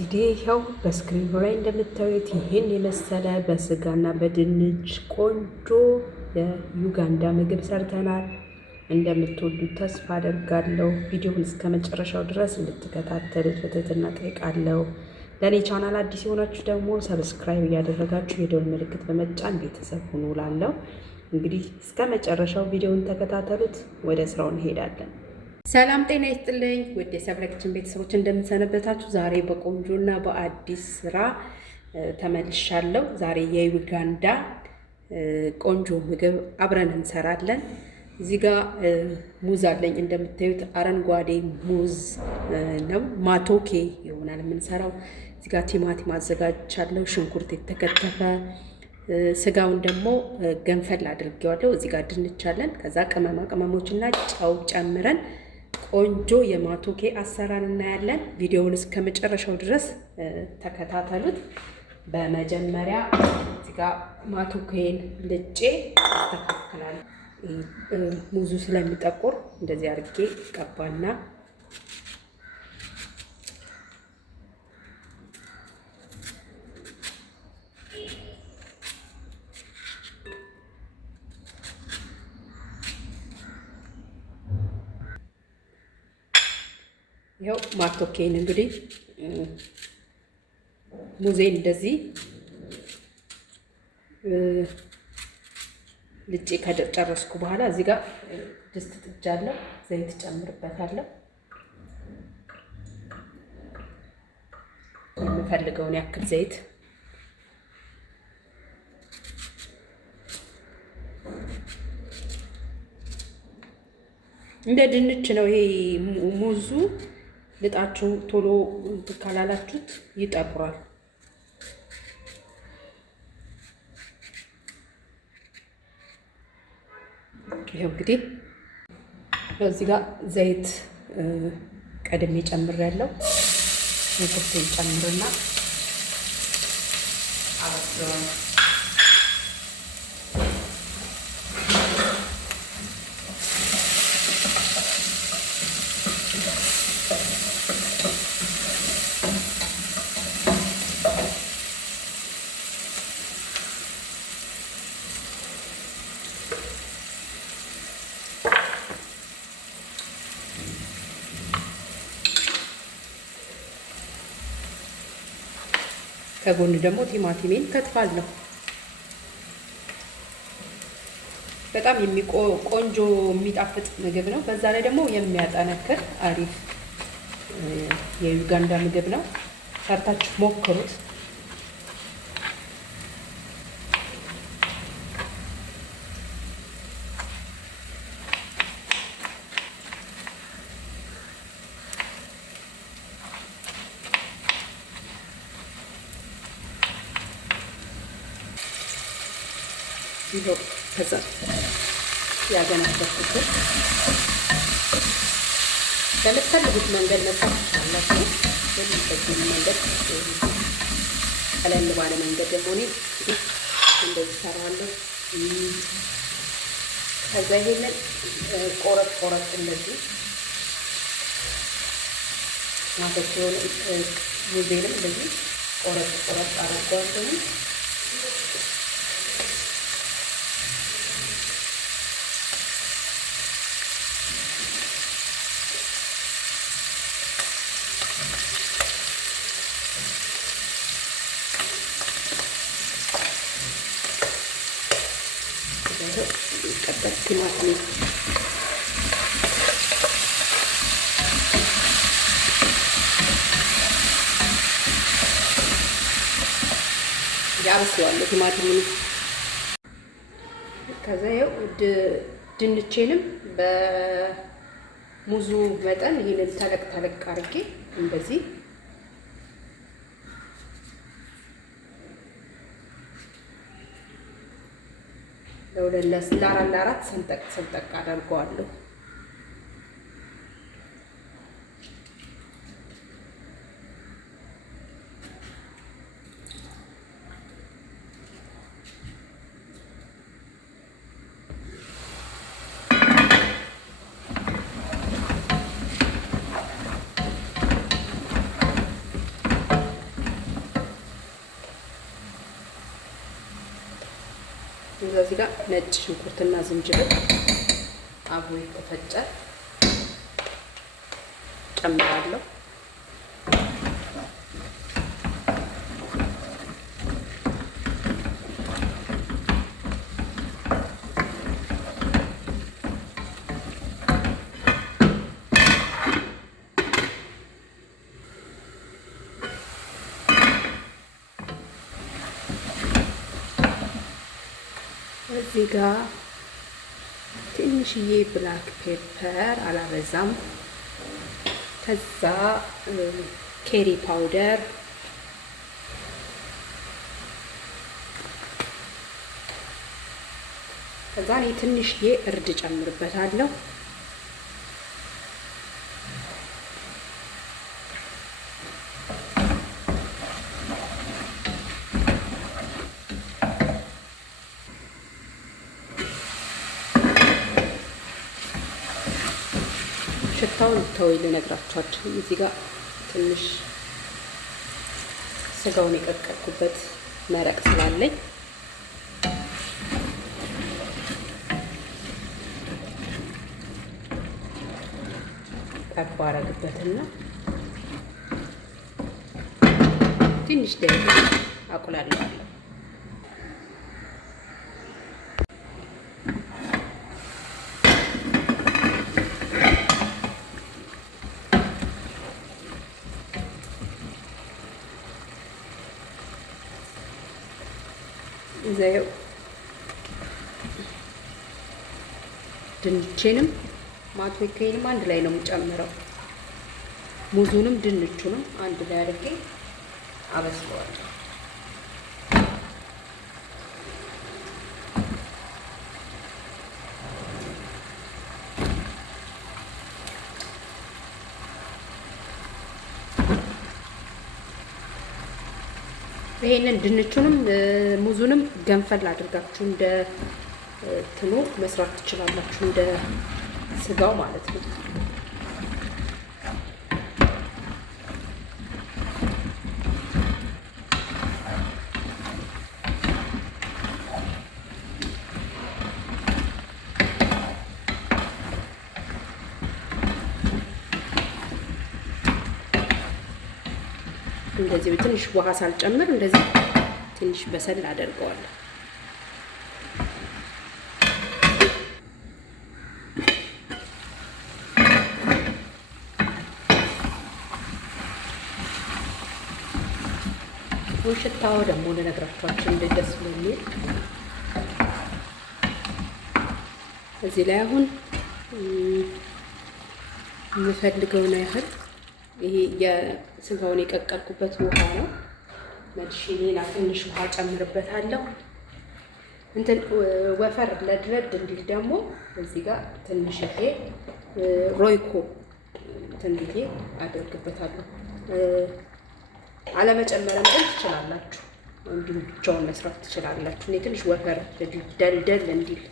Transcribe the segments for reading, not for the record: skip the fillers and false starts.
እንግዲህ ይኸው በስክሪኑ ላይ እንደምታዩት ይህን የመሰለ በስጋና በድንች ቆንጆ የዩጋንዳ ምግብ ሰርተናል። እንደምትወዱት ተስፋ አደርጋለሁ። ቪዲዮውን እስከ መጨረሻው ድረስ እንድትከታተሉት በትህትና ጠይቃለሁ። ለእኔ ቻናል አዲስ የሆናችሁ ደግሞ ሰብስክራይብ እያደረጋችሁ የደወል ምልክት በመጫን ቤተሰብ ሁኑ እላለሁ። እንግዲህ እስከ መጨረሻው ቪዲዮውን ተከታተሉት። ወደ ስራው እንሄዳለን። ሰላም ጤና ይስጥልኝ ውድ የሰብለ ኪችን ቤተሰቦች እንደምንሰነበታችሁ። ዛሬ በቆንጆና በአዲስ ስራ ተመልሻለሁ። ዛሬ የዩጋንዳ ቆንጆ ምግብ አብረን እንሰራለን። እዚህ ጋር ሙዝ አለኝ እንደምታዩት አረንጓዴ ሙዝ ነው። ማቶኬ ይሆናል የምንሰራው። እዚህ ጋር ቲማቲም አዘጋጅቻለሁ፣ ሽንኩርት የተከተፈ፣ ስጋውን ደግሞ ገንፈል አድርጌዋለሁ። እዚህ ጋር ድንች አለን። ከዛ ቅመማ ቅመሞችና ጨው ጨምረን ቆንጆ የማቶኬ አሰራር እናያለን። ቪዲዮውን እስከ መጨረሻው ድረስ ተከታተሉት። በመጀመሪያ እዚህ ጋር ማቶኬን ልጬ አስተካክላለሁ። ሙዙ ስለሚጠቁር እንደዚህ አድርጌ ቀባና ይኸው ማቶኬን እንግዲህ ሙዜን እንደዚህ ልጬ ከጨረስኩ በኋላ እዚህ ጋር ድስት ጥጃለሁ። ዘይት ጨምርበታለሁ። የምፈልገውን ያክል ዘይት እንደ ድንች ነው ይሄ ሙዙ። ልጣችሁ ቶሎ ካላላችሁት ይጠቁራል። ይሄው እንግዲህ እዚህ ጋር ዘይት ቀድሜ ጨምሬያለሁ። ሽንኩርቱን ጨምርና አበስለዋለሁ። ከጎን ደግሞ ቲማቲሜን ከትፋለሁ። በጣም ቆንጆ የሚጣፍጥ ምግብ ነው። በዛ ላይ ደግሞ የሚያጠነክር አሪፍ የዩጋንዳ ምግብ ነው። ሰርታችሁ ሞክሩት። ይኸው ከዛ ያገናዘብኩት በምትፈልጉት መንገድ መስራት ትችላላችሁ። በዚህ መንገድ ቀለል ባለ መንገድ ደግሞ እኔ እንደዚህ እሰራዋለሁ። ከዛ ይሄንን ቆረጥ እንደዚህ ማለት የሆነ ሙዜንም እንደዚህ ቆረጥ አድርገዋለሁ። ቀጠል ቲማቲም ያበስለዋለሁ ቲማቲሙን። ከዛ ይኸው ድንቼንም በሙዙ መጠን ይህንን ተለቅ አድርጌ እንደዚህ ለአራት ሰንጠቅ አደርገዋለሁ። እዚህ ጋር ነጭ ሽንኩርትና ዝንጅብል አብሮ የተፈጨ ጨምራለሁ። እዚህ ጋር ትንሽዬ ብላክ ፔፐር አላበዛም። ከዛ ኬሪ ፓውደር፣ ከዛ እኔ ትንሽዬ እርድ ጨምርበታለሁ። ሽታውን ተወይ ልነግራችኋለሁ። እዚህ ጋር ትንሽ ስጋውን የቀቀልኩበት መረቅ ስላለኝ ጠብ አደርግበትና ትንሽ ደቂቃ አቁላለዋለሁ። ዘይው ድንቼንም ማቶኬንም አንድ ላይ ነው የምጨምረው። ሙዙንም ድንቹንም አንድ ላይ አድርጌ አበስለዋለሁ። ይሄንን ድንቹንም ሙዙንም ገንፈል አድርጋችሁ እንደ ትኑ መስራት ትችላላችሁ፣ እንደ ስጋው ማለት ነው። እንደዚህ ትንሽ ውሃ ሳልጨምር እንደዚህ ትንሽ በሰል አደርገዋለሁ። ሽታው ደግሞ ልነግራችኋቸው እንዴት ደስ የሚል እዚህ ላይ አሁን የምፈልገውን ያህል ይሄ የስጋውን የቀቀልኩበት ውሃ ነው። መልሼ ሌላ ትንሽ ውሃ ጨምርበታለሁ። እንትን ወፈር ለድረድ እንዲል ደግሞ እዚህ ጋር ትንሽዬ ሮይኮ ትንሽዬ አደርግበታለሁ። አለመጨመርም ግን ትችላላችሁ፣ እንዲሁም ብቻውን መስራት ትችላላችሁ። እኔ ትንሽ ወፈር ደልደል እንዲል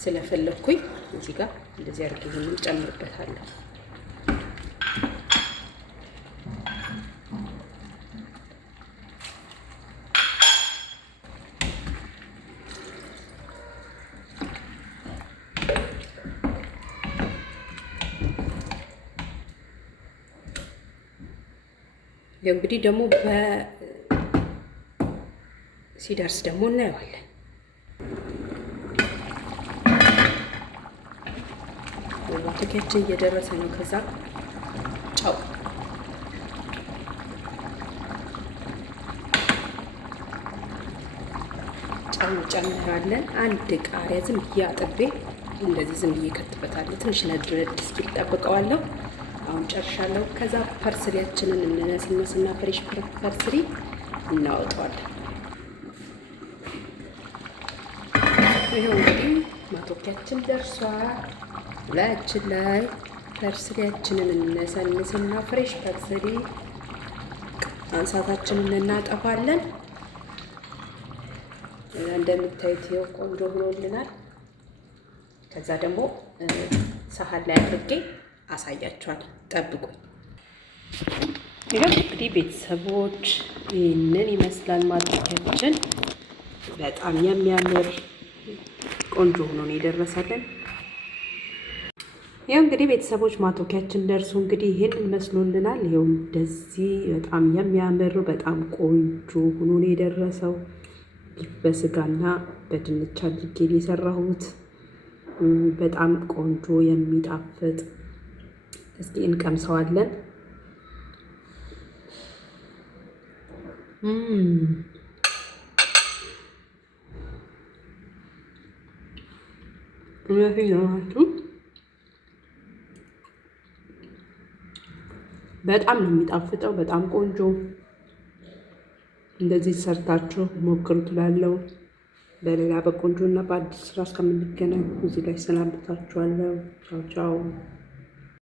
ስለፈለኩኝ እዚህ ጋር እንደዚህ አድርጌ ይሄንን ጨምርበታለሁ። እንግዲህ ደግሞ ሲደርስ ደግሞ እናየዋለን። ወተካችን እየደረሰ ነው። ከዛ ጨው ጨምራለን። አንድ ቃሪያ ዝም ብዬ አጥቤ እንደዚህ ዝም ብዬ ከትበታለሁ። ትንሽ ነድረድ እስኪል ጠብቀዋለሁ። አሁን ጨርሻለሁ። ከዛ ፐርስሊያችንን እንነስነስና ፍሬሽ ፐርስሊ እናወጣዋለን። ይሄው እንግዲህ ማቶኪያችን ደርሷል። ላያችን ላይ ፐርስሊያችንን እንነሰንስና ፍሬሽ ፐርስሊ አንሳታችንን እናጠፋለን። እንደምታዩት ይኸው ቆንጆ ሆኖልናል። ከዛ ደግሞ ሳህን ላይ አድርጌ አሳያችኋል። ጠብቁ። ይሄው እንግዲህ ቤተሰቦች ይህንን ይመስላል ማቶኪያችን። በጣም የሚያምር ቆንጆ ሆኖ ነው የደረሰልን። ያው እንግዲህ ቤተሰቦች ማቶኪያችን ደርሶ እንግዲህ ይሄንን መስሎልናል። ይኸው እንደዚህ በጣም የሚያምር በጣም ቆንጆ ሆኖ ነው የደረሰው። በስጋና በድንች አድርጌ የሰራሁት በጣም ቆንጆ የሚጣፍጥ። እስኪ እንቀምሰዋለን። በጣም ነው የሚጣፍጠው። በጣም ቆንጆ። እንደዚህ ሰርታችሁ ሞክሩት እላለሁ። በሌላ በቆንጆ እና በአዲስ ስራ እስከምንገናኝ እዚህ ላይ ሰናበታችኋለሁ። ቻው ቻው።